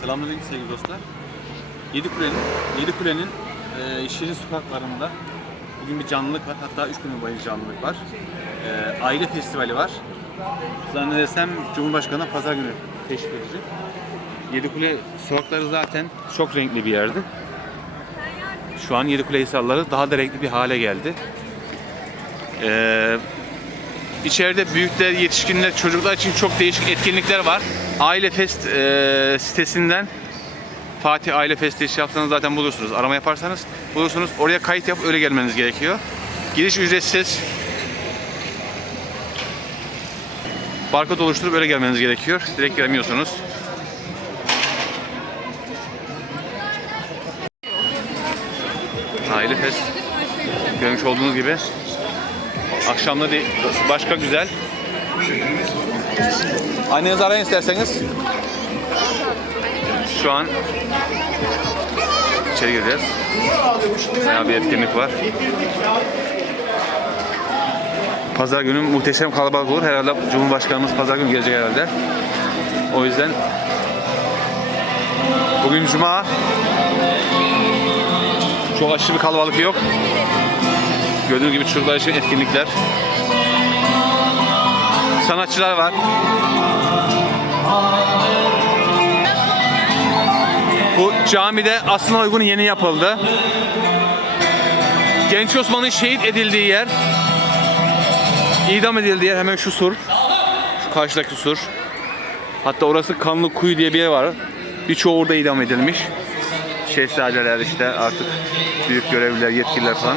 Selamünaleyküm sevgili dostlar. Yedikule'nin Yedikule'nin e, şirin sokaklarında bugün bir canlılık var. Hatta üç gün boyunca canlılık var. E, aile festivali var. Zannedersem Cumhurbaşkanı pazar günü teşvik edecek. Yedikule sokakları zaten çok renkli bir yerdi. Şu an Yedikule Hisarları daha da renkli bir hale geldi. Ee, içeride büyükler, yetişkinler, çocuklar için çok değişik etkinlikler var. Aile Fest e, sitesinden Fatih Aile Fest diye şey yapsanız zaten bulursunuz. Arama yaparsanız bulursunuz. Oraya kayıt yapıp öyle gelmeniz gerekiyor. Giriş ücretsiz. Barkod oluşturup öyle gelmeniz gerekiyor. Direkt giremiyorsunuz. Aile Fest. Görmüş olduğunuz gibi. Akşamları başka güzel. Annenizi arayın isterseniz. Şu an içeri gireceğiz. Bayağı bir etkinlik var. Pazar günü muhteşem kalabalık olur. Herhalde Cumhurbaşkanımız pazar günü gelecek herhalde. O yüzden bugün Cuma. Çok aşırı bir kalabalık yok. Gördüğünüz gibi çocuklar için etkinlikler. Sanatçılar var. Bu camide aslına uygun yeni yapıldı. Genç Osman'ın şehit edildiği yer, idam edildiği yer hemen şu sur. Şu karşıdaki sur. Hatta orası Kanlı Kuyu diye bir yer var. Birçoğu orada idam edilmiş. Şehzadeler işte artık büyük görevliler, yetkililer falan.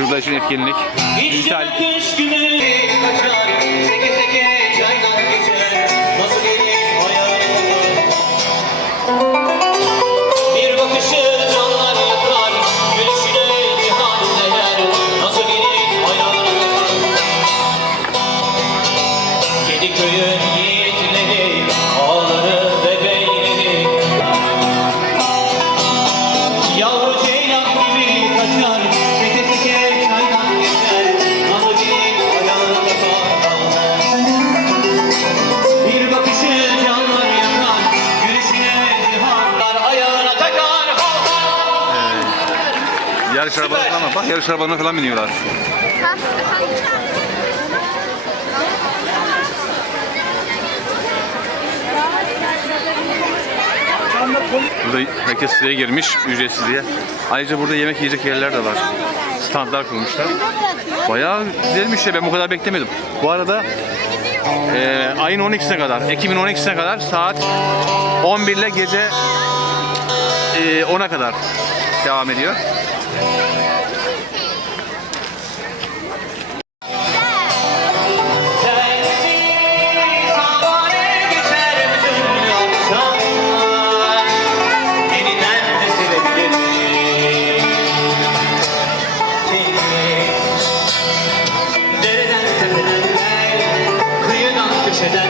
Çocuklar için etkinlik. Dijital. Yarış arabaları falan. Bak yarış arabalarına falan biniyorlar. Burada herkes sıraya girmiş ücretsiz diye. Ayrıca burada yemek yiyecek yerler de var. Standlar kurmuşlar. Bayağı güzelmiş ya ben bu kadar beklemedim. Bu arada e, ayın 12'sine kadar, Ekim'in 12'sine kadar saat 11 ile gece e, 10'a kadar devam ediyor. Köşeden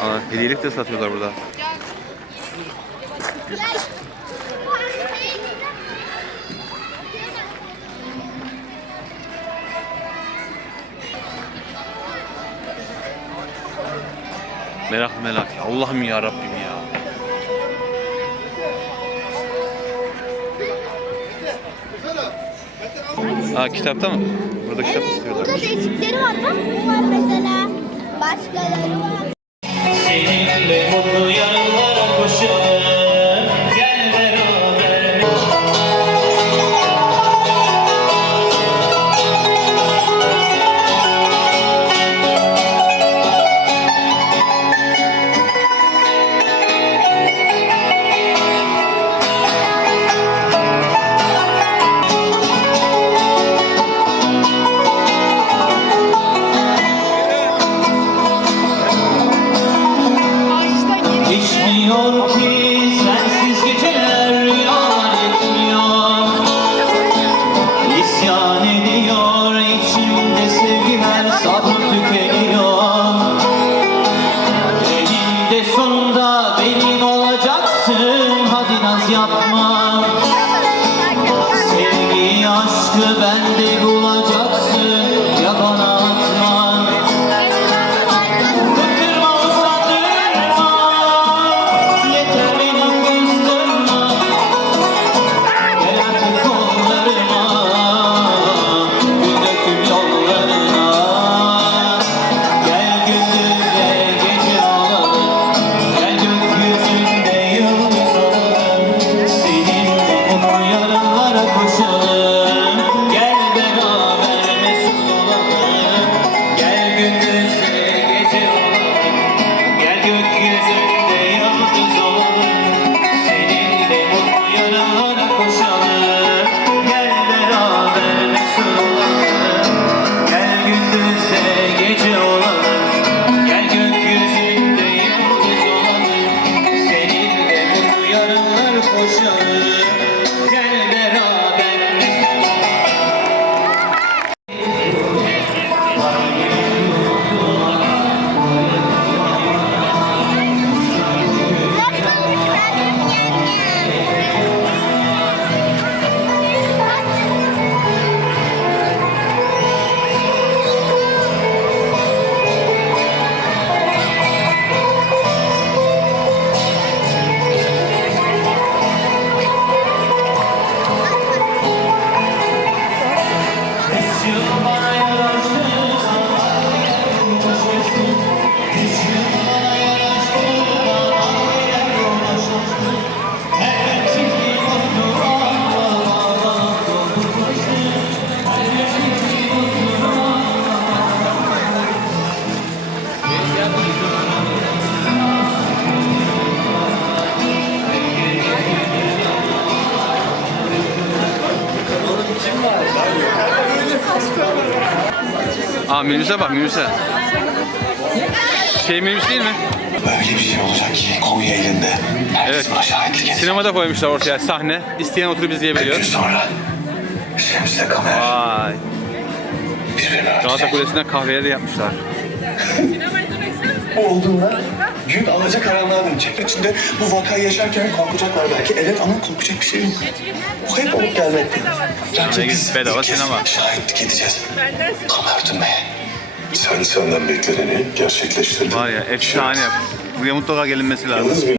Aa, hediyelik de satıyorlar burada. Merak merak. Allah'ım ya Rabbim ya. Ha kitapta mı? Burada kitap istiyorlar. Burada değişikleri var bak. Bunlar mesela başkaları var. Aşkı bende bulacaksın 것이야. Minibüse bak minibüse. Şey minibüs değil mi? Öyle bir şey olacak ki Konya elinde. Herkes Evet. buna şahitlik edecek. Sinemada koymuşlar ortaya sahne. İsteyen oturup izleyebiliyor. gün sonra Şems'le Kamer Vay. birbirini Galata. Kulesi'nden kahveleri de yapmışlar. Bu olduğunda gün alacak karanlığa dönecek. İçinde bu vakayı yaşarken korkacaklar belki. Evet ama korkacak bir şey yok. Bu hep olup gelmekte. Git, biz bedava sinema. şahitlik edeceğiz. Kamer dönmeye. Sen senden bekleneni gerçekleştirdin. Var ya efsane. Buraya mutlaka gelinmesi lazım. Yalnız bir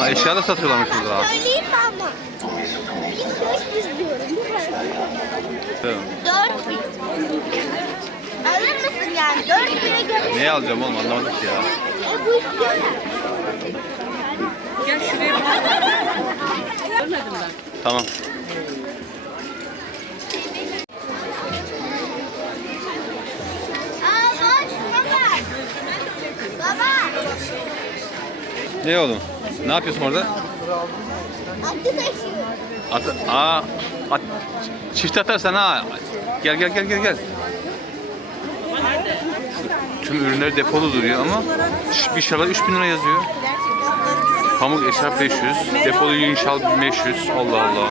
Aa, eşya da satıyorlarmış burada. Söyleyeyim mi ama? Evet. Yani? Dört bine göre. Neyi alacağım oğlum anlamadık ya. E bu istiyorlar. Tamam. Aa bak şuna bak. Baba. Ne oğlum? Ne yapıyorsun orada? Atı taşıyor. At, aa, at, çift atarsan ha. Gel gel gel gel gel. Tüm ürünler depolu duruyor ama bir şala 3000 lira yazıyor. Pamuk eşarp 500, depolu yün şal 1500. Allah Allah.